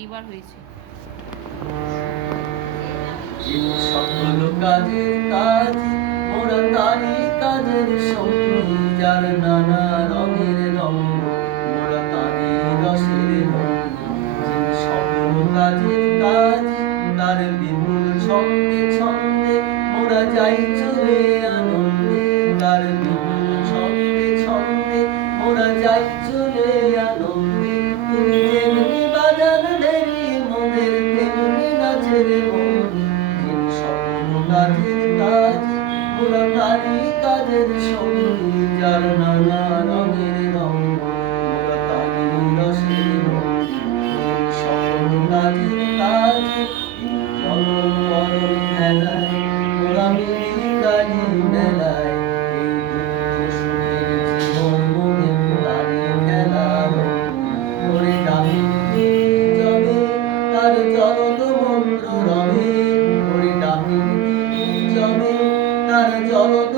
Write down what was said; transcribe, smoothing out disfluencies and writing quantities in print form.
এইবার হয়েছে। সকল কাজের কাজ মোরা তারি কাজের সঙ্গী, যার নানা রঙের রঙ মোরা তারি রসের রঙী। সকল কাজের কাজ তার বিপুল ছন্দে ছন্দে মোরা যাই চলে আনন্দে, তার বিপুল ছন্দে ছন্দে মোরা যাই চলে আনন্দে। তিনি যেমনি বাজান ধেরি মোদের তেমনি নাচের ভঙ্গি, সকল কাজের কাজ মোরা তারি কাজের সঙ্গী, যার নানা রঙের রঙ মোরা তারি রসের রঙী। সকল কাজের কাজ জনম মরণ মেলায় মোরা মিলি তারি মেলায়, এই দুঃখ সুখের জীবন মোদের তারি খেলা করে ডাকিনি জবে তার চরণ মন্ত্র রবে, করে ডাকিনি জবে তার চরণ